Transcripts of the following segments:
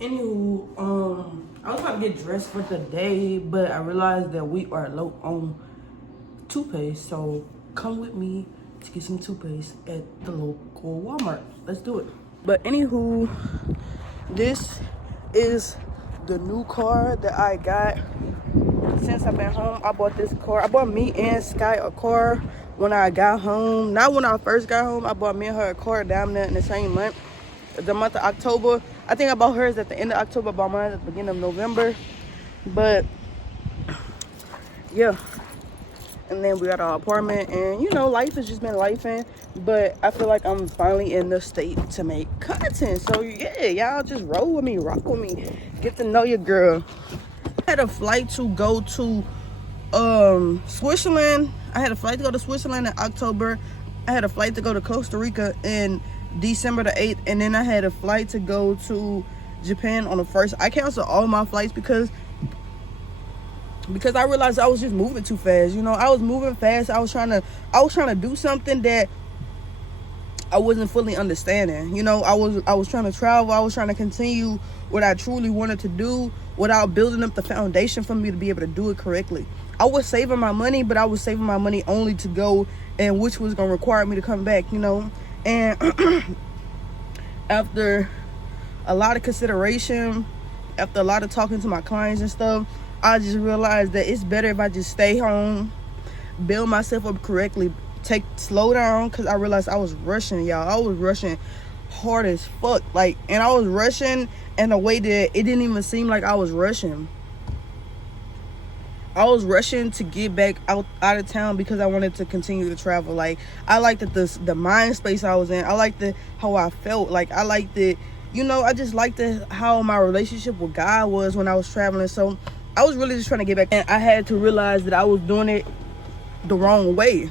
Anywho, I was about to get dressed for the day, but I realized that we are low on toothpaste. So come with me to get some toothpaste at the local Walmart. Let's do it. But anywho, this is the new car that I got since I've been home. I bought this car. I bought me and Sky a car when I got home. Not when I first got home. I bought me and her a car down there in the same month. The month of October. I think I bought hers at the end of October. I bought mine at the beginning of November. But yeah. And then we got our apartment, and you know, life has just been lifing. But I feel like I'm finally in the state to make content. So yeah, y'all just roll with me, rock with me, get to know your girl. I had a flight to go to Switzerland. I had a flight to go to Switzerland in October. I had a flight to go to Costa Rica in December the 8th, and then I had a flight to go to Japan on the 1st. I canceled all my flights because I realized I was just moving too fast. You know, I was moving fast. I was trying to do something that I wasn't fully understanding. You know, I was trying to travel. I was trying to continue what I truly wanted to do without building up the foundation for me to be able to do it correctly. I was saving my money, but I was saving my money only to go, and which was going to require me to come back, you know. And after a lot of consideration, after a lot of talking to my clients and stuff, I just realized that it's better if I just stay home, build myself up correctly, slow down, because I realized I was rushing, y'all. I was rushing hard as fuck. Like, and I was rushing in a way that it didn't even seem like I was rushing. I was rushing to get back out of town because I wanted to continue to travel. Like, I liked the mind space I was in. I liked how I felt. Like, I liked it. You know, I just liked how my relationship with God was when I was traveling. So I was really just trying to get back. And I had to realize that I was doing it the wrong way.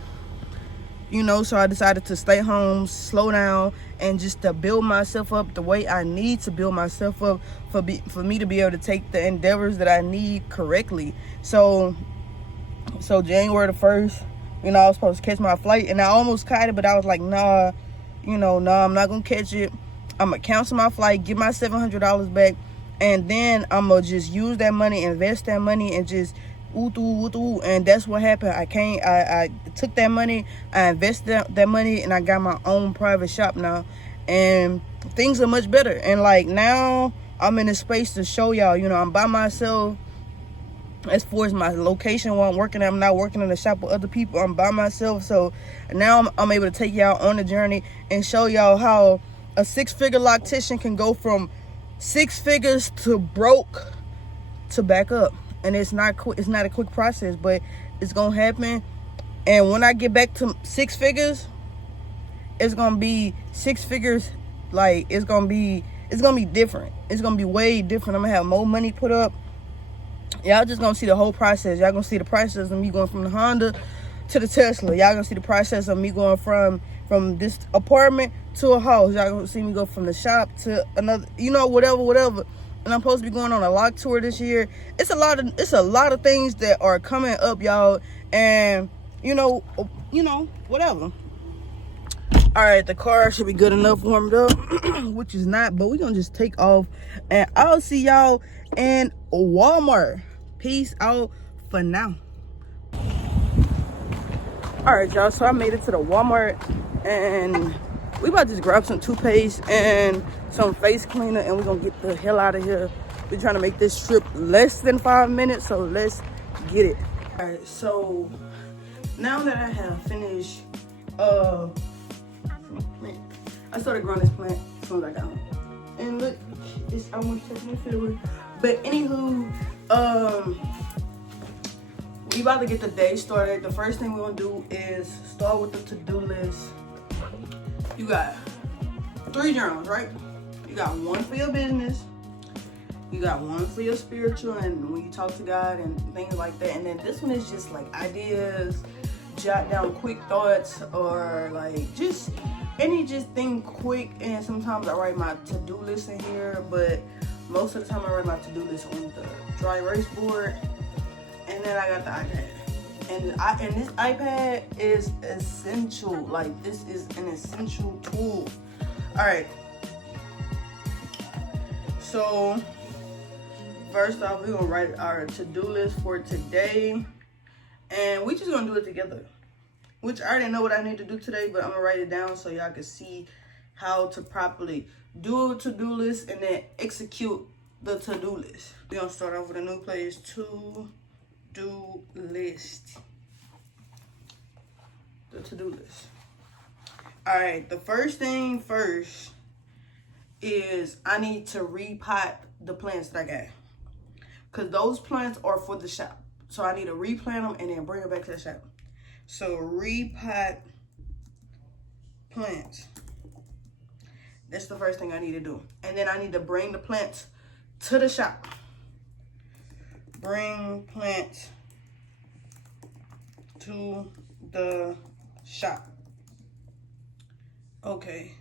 You know, so I decided to stay home, slow down, and just to build myself up the way I need to build myself up for me to be able to take the endeavors that I need correctly. So January the 1st, you know, I was supposed to catch my flight, and I almost caught it, but I was like, nah, I'm not gonna catch it. I'm gonna cancel my flight, get my $700 back, and then I'm gonna just use that money, invest that money, and just and that's what happened. I took that money, I invested that money, and I got my own private shop now, and things are much better. And like, now I'm in a space to show y'all, you know, I'm by myself. As far as my location where I'm working, I'm not working in a shop with other people. I'm by myself. So now I'm able to take y'all on the journey and show y'all how a 6-figure loctician can go from 6 figures to broke to back up. And it's not a quick process, but it's gonna happen. And when I get back to 6 figures, it's gonna be 6 figures. Like, it's gonna be different. It's gonna be way different. I'm gonna have more money put up. Y'all just gonna see the whole process. Y'all gonna see the process of me going from the Honda to the Tesla. Y'all gonna see the process of me going from this apartment to a house. Y'all gonna see me go from the shop to another, you know, whatever. And I'm supposed to be going on a lock tour this year. It's a lot of things that are coming up, y'all. And you know, whatever. All right, the car should be good enough warmed up, which is not, but we're gonna just take off, and I'll see y'all in Walmart. Peace out for now. All right, y'all, so I made it to the Walmart, and we about to just grab some toothpaste and some face cleaner, and we're gonna get the hell out of here. We're trying to make this trip less than 5 minutes, so let's get it. All right, so now that I have finished plant, I started growing this plant as soon as I got home. And look, it's almost touching the February. But anywho, we about to get the day started. The first thing we're gonna do is start with the to-do list. You got 3 journals, right? You got one for your business, you got one for your spiritual and when you talk to God and things like that. And then this one is just like ideas, jot down quick thoughts, or like just thing quick. And sometimes I write my to-do list in here, but most of the time I write my to-do list on the dry erase board. And then I got the iPad. And this iPad is essential. Like, this is an essential tool. All right. So first off, we're gonna write our to-do list for today, and we just gonna do it together. Which I already know what I need to do today, but I'm gonna write it down so y'all can see how to properly do a to-do list and then execute the to-do list. We're gonna start off with a new place, to-do list. The to-do list. All right, the first thing first is I need to repot the plants that I got. Because those plants are for the shop. So I need to replant them and then bring it back to the shop. So repot plants. That's the first thing I need to do. And then I need to bring the plants to the shop. Bring plants to the shop. Okay.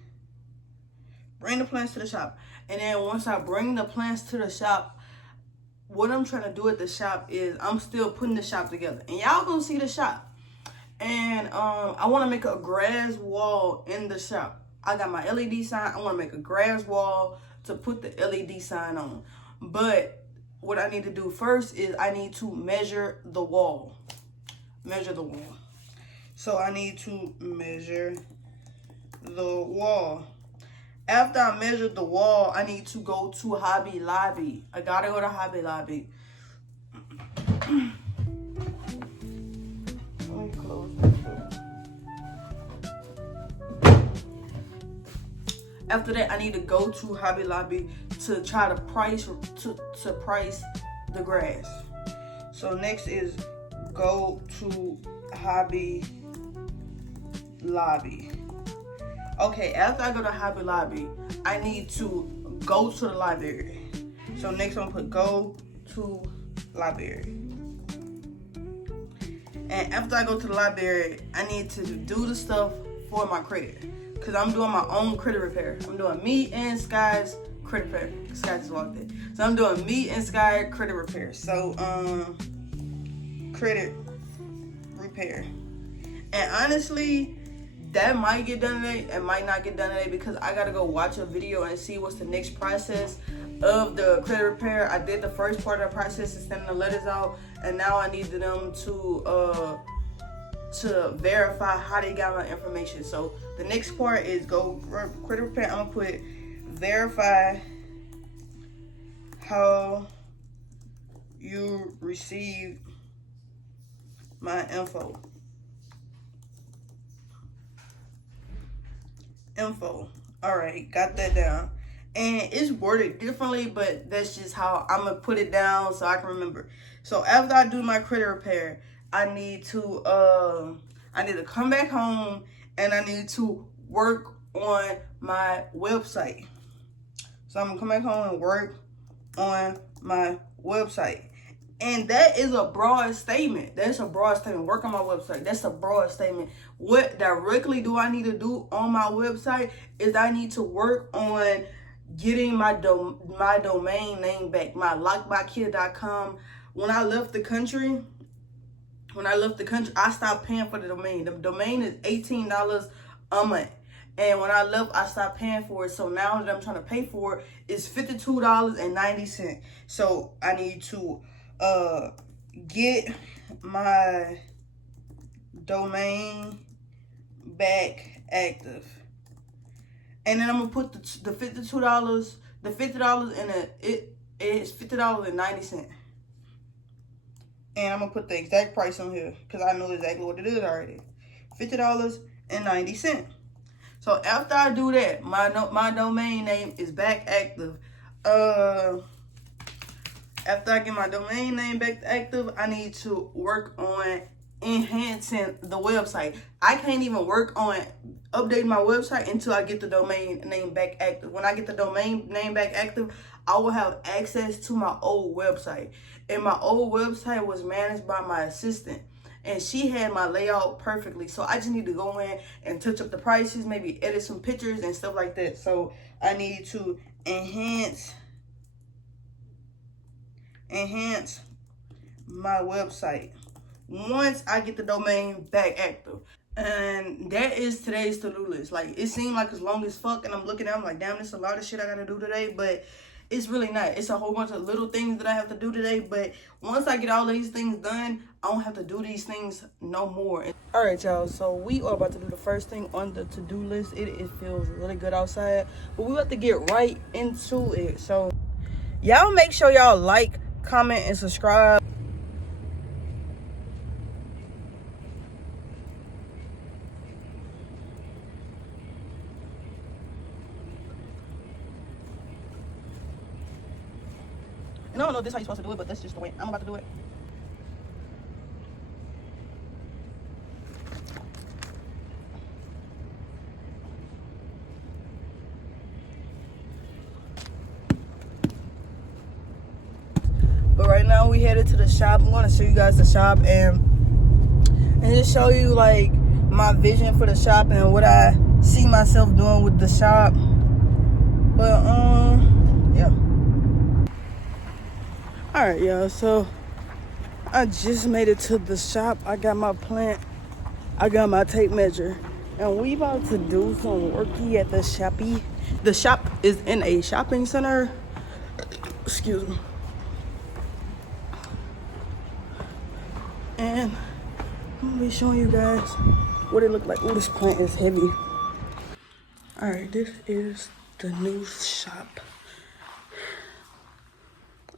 Bring the plants to the shop. And then once I bring the plants to the shop, what I'm trying to do at the shop is I'm still putting the shop together. And y'all gonna see the shop. And I want to make a grass wall in the shop. I got my LED sign. I want to make a grass wall to put the LED sign on. But what I need to do first is I need to measure the wall. Measure the wall. So I need to measure the wall. After I measure the wall, I need to go to Hobby Lobby. I gotta go to Hobby Lobby. Let me close this door. After that, I need to go to Hobby Lobby to try to price the grass. So next is go to Hobby Lobby. Okay, after I go to Hobby Lobby, I need to go to the library. So next I'm gonna put go to library. And after I go to the library, I need to do the stuff for my critter. Because I'm doing my own critter repair. I'm doing me and Sky's critter repair. Sky just walked in. So I'm doing me and Sky critter repair. So, critter repair. And honestly, that might get done today. It might not get done today because I got to go watch a video and see what's the next process of the critter repair. I did the first part of the process is sending the letters out. And now I need them to verify how they got my information. So the next part is go critter repair. I'm gonna put verify how you receive my info. All right, got that down. And it's worded differently, but that's just how I'm gonna put it down so I can remember. So after I do my critter repair, I need to come back home and I need to work on my website. So I'm gonna come back home and work on my website. And that is a broad statement. That's a broad statement. Work on my website. That's a broad statement. What directly do I need to do on my website is I need to work on getting my domain name back, my lockbykid.com. When I left the country, I stopped paying for the domain. The domain is $18 a month. And when I left, I stopped paying for it. So now that I'm trying to pay for it, it's $52.90. So I need to get my domain back active. And then I'm gonna put the $50 in it's $50.90. And I'm gonna put the exact price on here because I know exactly what it is already. $50.90. So after I do that, my domain name is back active. After I get my domain name back active, I need to work on enhancing the website. I can't even work on updating my website until I get the domain name back active. When I get the domain name back active, I will have access to my old website. And my old website was managed by my assistant. And she had my layout perfectly. So I just need to go in and touch up the prices, maybe edit some pictures and stuff like that. So I need to enhance my website once I get the domain back active. And that is today's to-do list. Like, it seemed like it's long as fuck, and I'm looking at it, I'm like, damn, there's a lot of shit I gotta do today, but It's really not. It's a whole bunch of little things that I have to do today, but once I get all of these things done, I don't have to do these things no more. All right, y'all, so we are about to do the first thing on the to-do list. It feels really good outside, but we have to get right into it. So y'all make sure y'all like, comment, and subscribe. And I don't know if this is how you're supposed to do it, but that's just the way I'm about to do it. But right now we headed to the shop. I'm going to show you guys the shop and just show you like my vision for the shop and what I see myself doing with the shop. But yeah. All right, y'all, so I just made it to the shop. I got my plant, I got my tape measure, and we about to do some worky at the shoppy. The shop is in a shopping center. Excuse me. And I'm gonna be showing you guys what it looked like. Oh, this plant is heavy. All right, this is the new shop.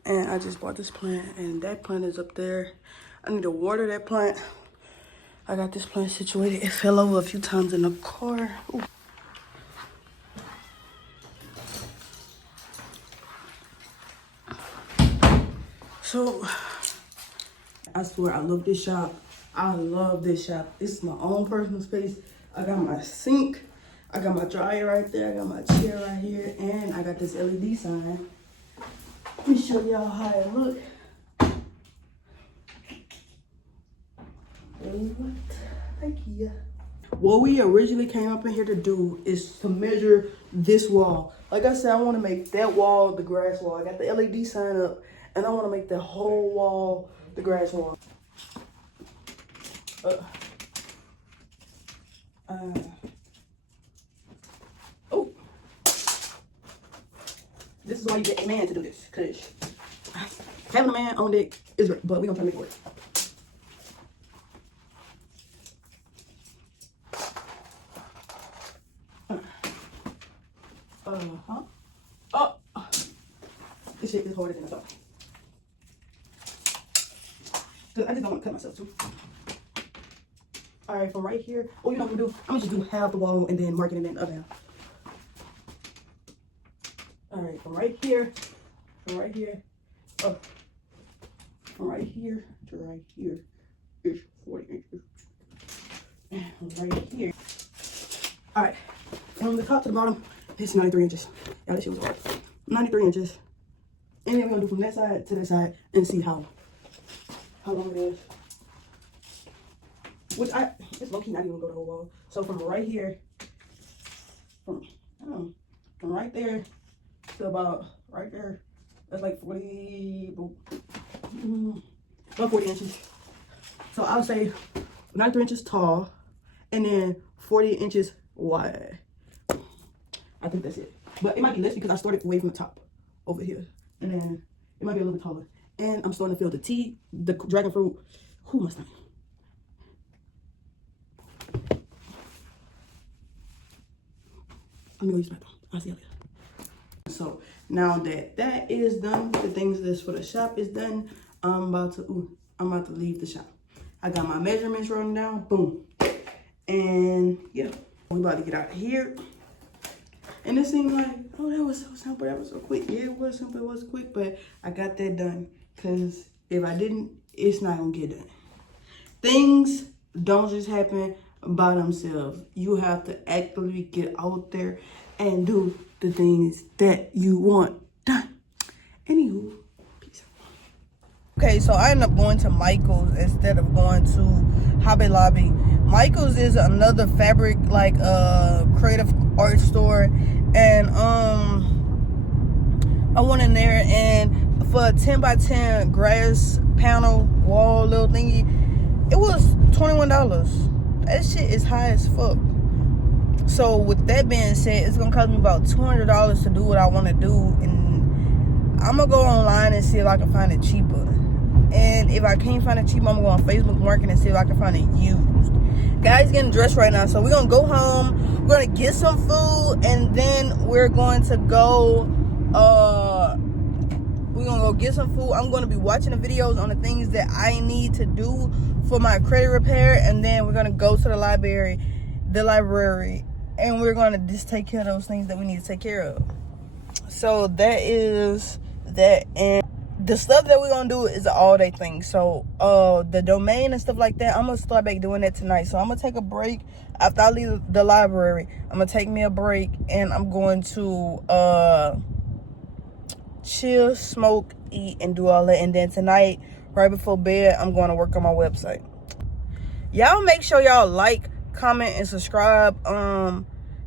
And I just bought this plant, and that plant is up there. I need to water that plant. I got this plant situated. It fell over a few times in the car. Ooh. So, I swear, I love this shop. I love this shop. This is my own personal space. I got my sink. I got my dryer right there. I got my chair right here. And I got this LED sign. Let me show y'all how it look. Thank you. What we originally came up in here to do is to measure this wall. Like I said, I want to make that wall the grass wall. I got the LED sign up, and I want to make the whole wall the grass wall. Oh. This is why you get a man to do this, because having a man on deck is great, but we're gonna try to make it work. Oh, this shit is harder than I thought. Cause I just don't want to cut myself too. All right, from right here, oh, you know what I'm gonna do? I'm gonna just do half the wall and then mark it and then the other half. All right, from right here, from right here to right here is 40 inches. And right here. All right, from the top to the bottom, it's 93 inches. Yeah, that shit was hard. 93 inches. And then we're gonna do from that side to that side and see how long it is. Which it's low key not even gonna go the whole wall. So from right here, from right there to about right there, that's like 40 inches. So I'll say 93 inches tall and then 40 inches wide. I think that's it. But it might be less because I started away from the top over here. And then it might be a little bit taller. And I'm starting to feel the tea, the dragon fruit. Who must not? Let me go use the bathroom. I'll see you later. So now that that is done, the things that's for the shop is done, I'm about to leave the shop. I got my measurements written down. Boom. And yeah, we about to get out of here. And it seemed like, oh, that was so simple. That was so quick. Yeah, it was simple. It was quick, but I got that done. Because if I didn't, it's not going to get done. Things don't just happen by themselves. You have to actively get out there and do the things that you want done. Anywho, peace out. Okay, so I ended up going to Michael's instead of going to Hobby Lobby. Michael's is another fabric, like creative art store. And I went in there, and for a 10 by 10 grass panel wall little thingy, it was $21. That shit is high as fuck. So with that being said, it's gonna cost me about $200 to do what I want to do, I'm gonna go online and see if I can find it cheaper. And if I can't find it cheaper, I'm gonna go on Facebook Market and see if I can find it used. Guys, getting dressed right now, so we're gonna go home. We're gonna get some food, and then we're going to go. We're gonna go get some food. I'm gonna be watching the videos on the things that I need to do for my credit repair, and then we're gonna go to the library, and we're gonna just take care of those things that we need to take care of. So that is that, and the stuff that we're gonna do is an all-day thing. So the domain and stuff like that, I'm gonna start back doing that tonight. So I'm gonna take a break after I leave the library. I'm gonna take me a break, and I'm going to chill, smoke, eat, and do all that. And then tonight, right before bed, I'm going to work on my website. Y'all make sure y'all like, comment, and subscribe.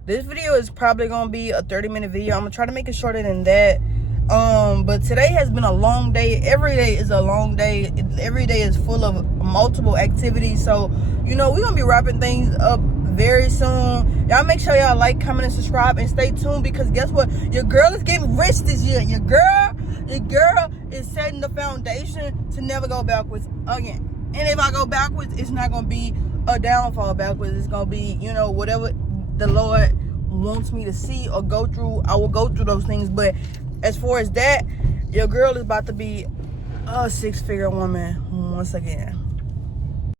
This video is probably gonna be a 30-minute video. I'm gonna try to make it shorter than that. But today has been a long day. Every day is a long day. Every day is full of multiple activities. So, you know, we're gonna be wrapping things up very soon. Y'all make sure y'all like, comment, and subscribe, and stay tuned, because guess what? Your girl is getting rich this year. Your girl is setting the foundation to never go backwards again. And if I go backwards, it's not gonna be a downfall backwards. It's gonna be, you know, whatever the Lord wants me to see or go through, I will go through those things. But as far as that, your girl is about to be a 6-figure woman once again.